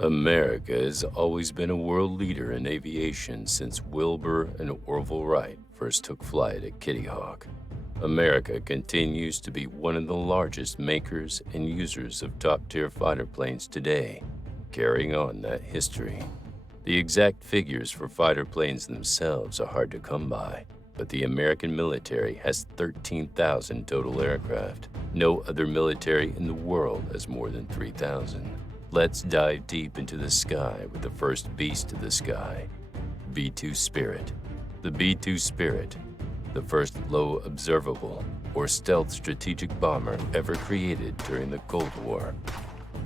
America has always been a world leader in aviation since Wilbur and Orville Wright first took flight at Kitty Hawk. America continues to be one of the largest makers and users of top-tier fighter planes today, carrying on that history. The exact figures for fighter planes themselves are hard to come by, but the American military has 13,000 total aircraft. No other military in the world has more than 3,000. Let's dive deep into the sky with the first beast of the sky, B-2 Spirit. The B-2 Spirit, the first low observable or stealth strategic bomber ever created during the Cold War,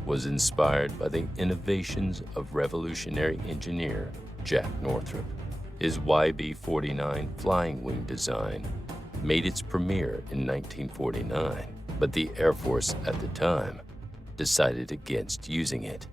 was inspired by the innovations of revolutionary engineer Jack Northrop. His YB-49 flying wing design made its premiere in 1949, but the Air Force at the time decided against using it.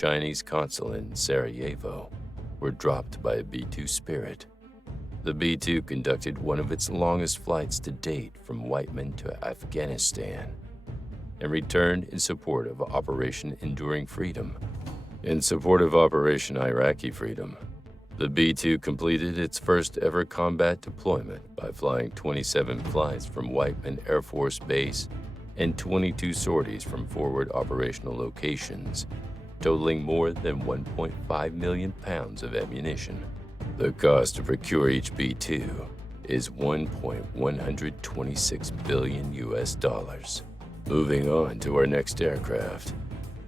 Chinese consulate in Sarajevo were dropped by a B-2 Spirit. The B-2 conducted one of its longest flights to date from Whiteman to Afghanistan and returned in support of Operation Enduring Freedom. In support of Operation Iraqi Freedom, the B-2 completed its first ever combat deployment by flying 27 flights from Whiteman Air Force Base and 22 sorties from forward operational locations, totaling more than 1.5 million pounds of ammunition. The cost to procure each B-2 is $1.126 billion US. Moving on to our next aircraft,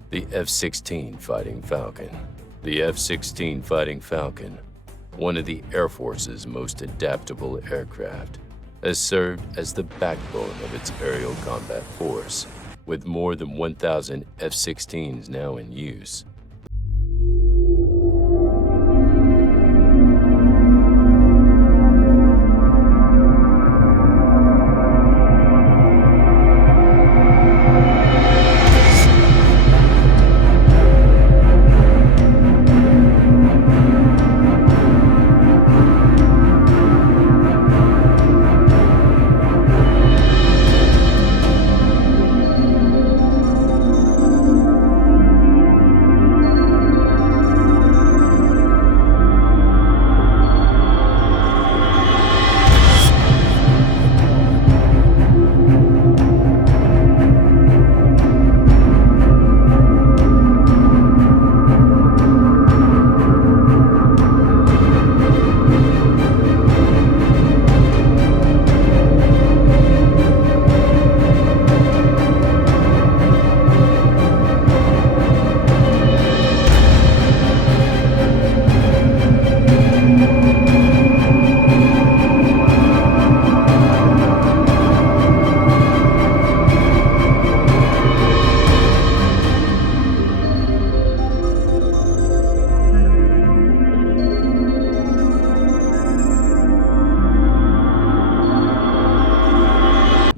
the F-16 Fighting Falcon. The F-16 Fighting Falcon, one of the Air Force's most adaptable aircraft, has served as the backbone of its aerial combat force, with more than 1,000 F-16s now in use.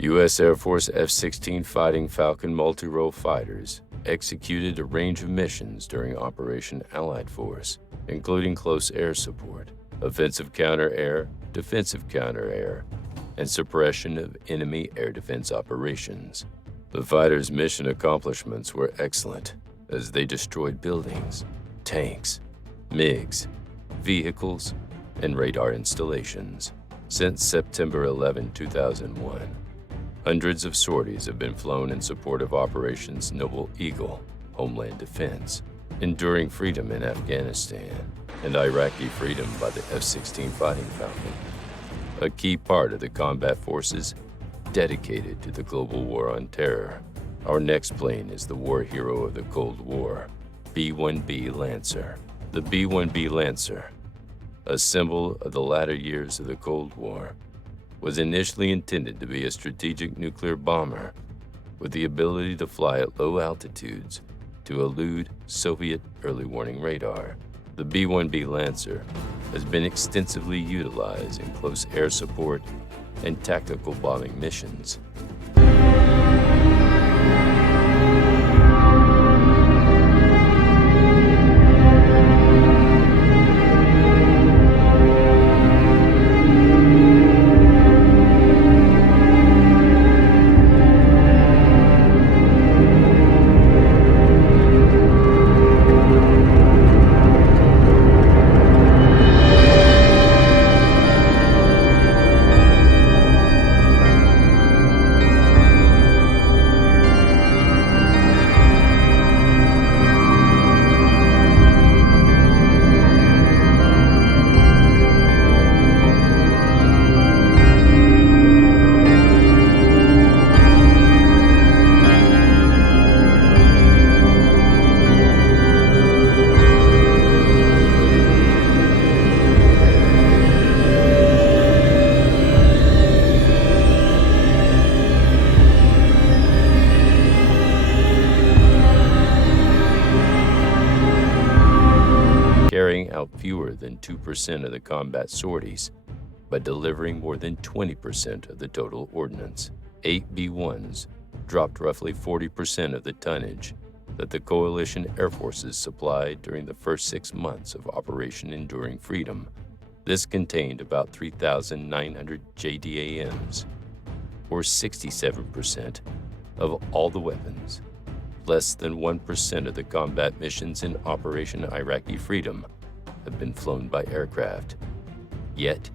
U.S. Air Force F-16 Fighting Falcon multi-role fighters executed a range of missions during Operation Allied Force, including close air support, offensive counter-air, defensive counter-air, and suppression of enemy air defense operations. The fighters' mission accomplishments were excellent, as they destroyed buildings, tanks, MiGs, vehicles, and radar installations. Since September 11, 2001, hundreds of sorties have been flown in support of Operations Noble Eagle, Homeland Defense, Enduring Freedom in Afghanistan, and Iraqi Freedom by the F-16 Fighting Falcon, a key part of the combat forces dedicated to the global war on terror. Our next plane is the war hero of the Cold War, B1B Lancer. The B1B Lancer, a symbol of the latter years of the Cold War, was initially intended to be a strategic nuclear bomber with the ability to fly at low altitudes to elude Soviet early warning radar. The B1B Lancer has been extensively utilized in close air support and tactical bombing missions. Carrying out fewer than 2% of the combat sorties, but delivering more than 20% of the total ordnance. 8 B-1s dropped roughly 40% of the tonnage that the coalition air forces supplied during the first 6 months of Operation Enduring Freedom. This contained about 3,900 JDAMs, or 67% of all the weapons. Less than 1% of the combat missions in Operation Iraqi Freedom have been flown by aircraft. Yet,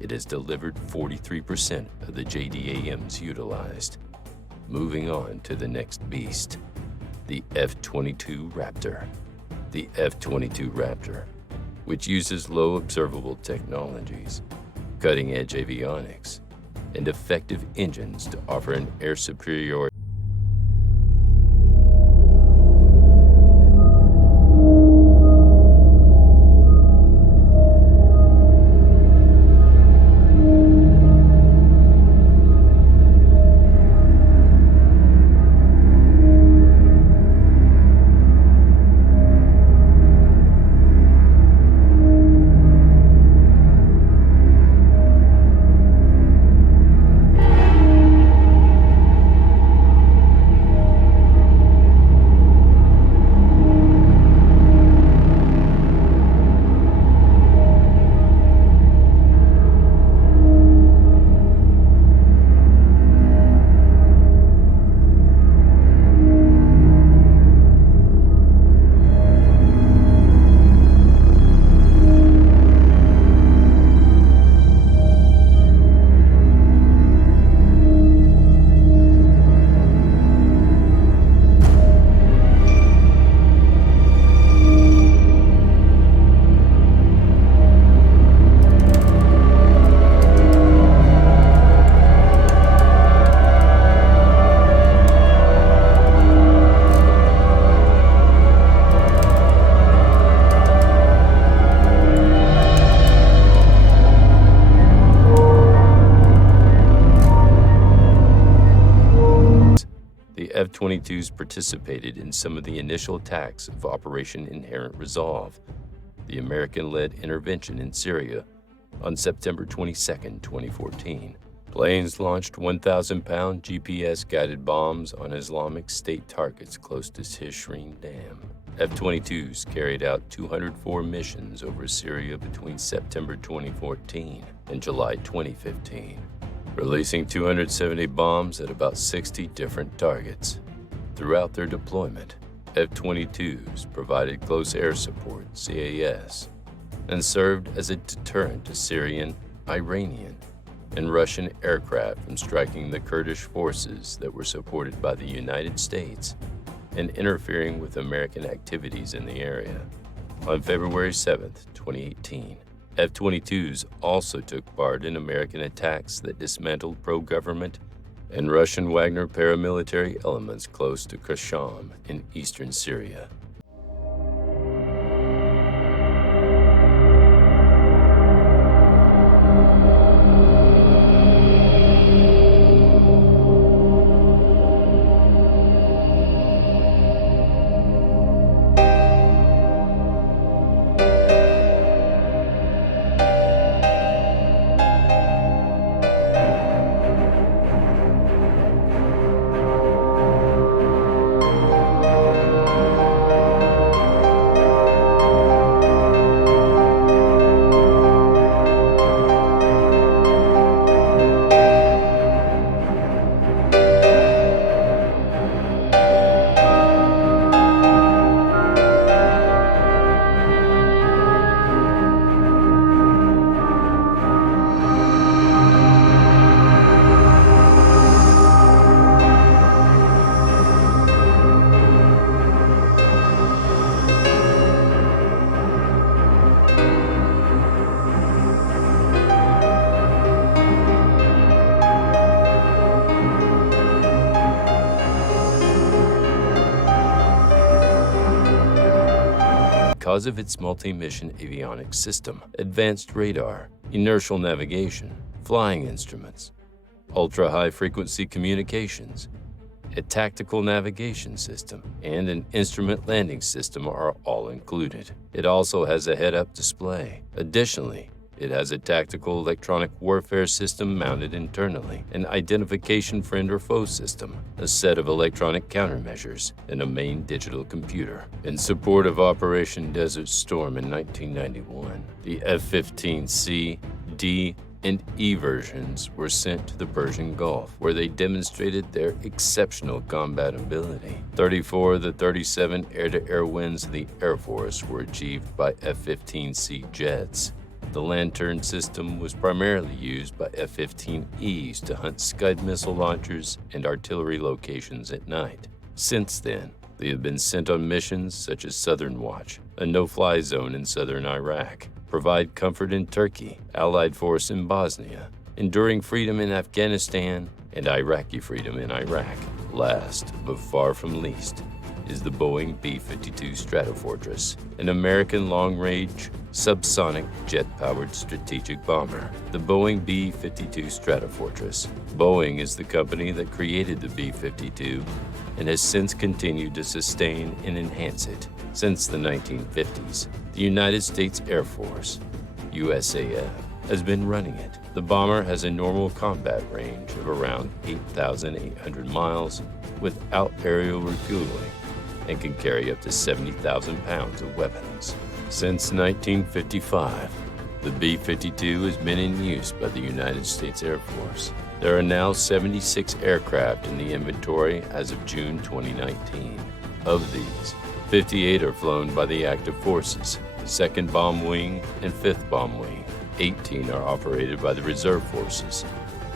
it has delivered 43% of the JDAMs utilized. Moving on to the next beast, the F-22 Raptor. The F-22 Raptor, which uses low observable technologies, cutting-edge avionics, and effective engines to offer an air superiority. The F-22s participated in some of the initial attacks of Operation Inherent Resolve, the American-led intervention in Syria, on September 22, 2014. Planes launched 1,000-pound GPS-guided bombs on Islamic State targets close to Tishreen Dam. F-22s carried out 204 missions over Syria between September 2014 and July 2015, releasing 270 bombs at about 60 different targets. Throughout their deployment, F-22s provided close air support, CAS, and served as a deterrent to Syrian, Iranian, and Russian aircraft from striking the Kurdish forces that were supported by the United States and interfering with American activities in the area. On February 7, 2018, F-22s also took part in American attacks that dismantled pro-government and Russian Wagner paramilitary elements close to Qashm in eastern Syria. Because of its multi-mission avionics system, advanced radar, inertial navigation, flying instruments, ultra-high-frequency communications, a tactical navigation system, and an instrument landing system are all included. It also has a head-up display. Additionally, it has a tactical electronic warfare system mounted internally, an identification friend or foe system, a set of electronic countermeasures, and a main digital computer. In support of Operation Desert Storm in 1991, the F-15C, D, and E versions were sent to the Persian Gulf, where they demonstrated their exceptional combat ability. 34 of the 37 air-to-air wins of the Air Force were achieved by F-15C jets. The Lantern system was primarily used by F-15Es to hunt Scud missile launchers and artillery locations at night. Since then, they have been sent on missions such as Southern Watch, a no-fly zone in southern Iraq, Provide Comfort in Turkey, Allied Force in Bosnia, Enduring Freedom in Afghanistan, and Iraqi Freedom in Iraq. Last, but far from least, is the Boeing B-52 Stratofortress, an American long-range, subsonic, jet-powered strategic bomber. The Boeing B-52 Stratofortress. Boeing is the company that created the B-52 and has since continued to sustain and enhance it. Since the 1950s, the United States Air Force, USAF, has been running it. The bomber has a normal combat range of around 8,800 miles without aerial refueling and can carry up to 70,000 pounds of weapons. Since 1955, the B-52 has been in use by the United States Air Force. There are now 76 aircraft in the inventory as of June 2019. Of these, 58 are flown by the active forces, 2nd Bomb Wing and 5th Bomb Wing. 18 are operated by the Reserve Forces,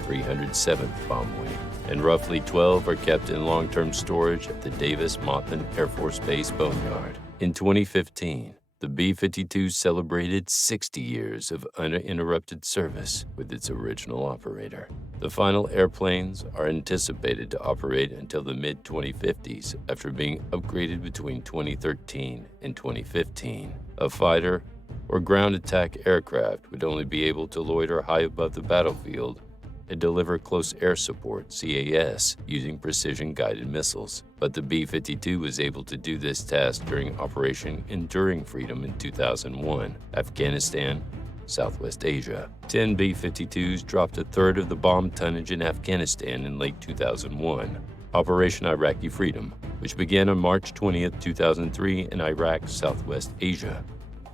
307th Bomb Wing, and roughly 12 are kept in long-term storage at the Davis-Monthan Air Force Base Boneyard. In 2015, the B-52 celebrated 60 years of uninterrupted service with its original operator. The final airplanes are anticipated to operate until the mid-2050s after being upgraded between 2013 and 2015. A fighter or ground attack aircraft would only be able to loiter high above the battlefield and deliver close air support, CAS, using precision-guided missiles. But the B-52 was able to do this task during Operation Enduring Freedom in 2001, Afghanistan, Southwest Asia. 10 B-52s dropped a third of the bomb tonnage in Afghanistan in late 2001, Operation Iraqi Freedom, which began on March 20, 2003 in Iraq, Southwest Asia,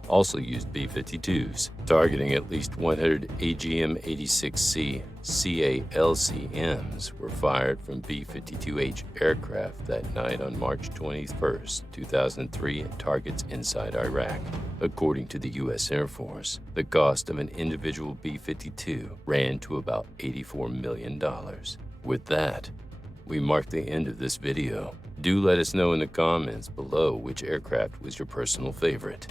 also used B-52s, targeting at least 100 AGM-86C CALCMs were fired from B-52H aircraft that night on March 21, 2003 at targets inside Iraq. According to the U.S. Air Force, the cost of an individual B-52 ran to about $84 million. With that, we mark the end of this video. Do let us know in the comments below which aircraft was your personal favorite.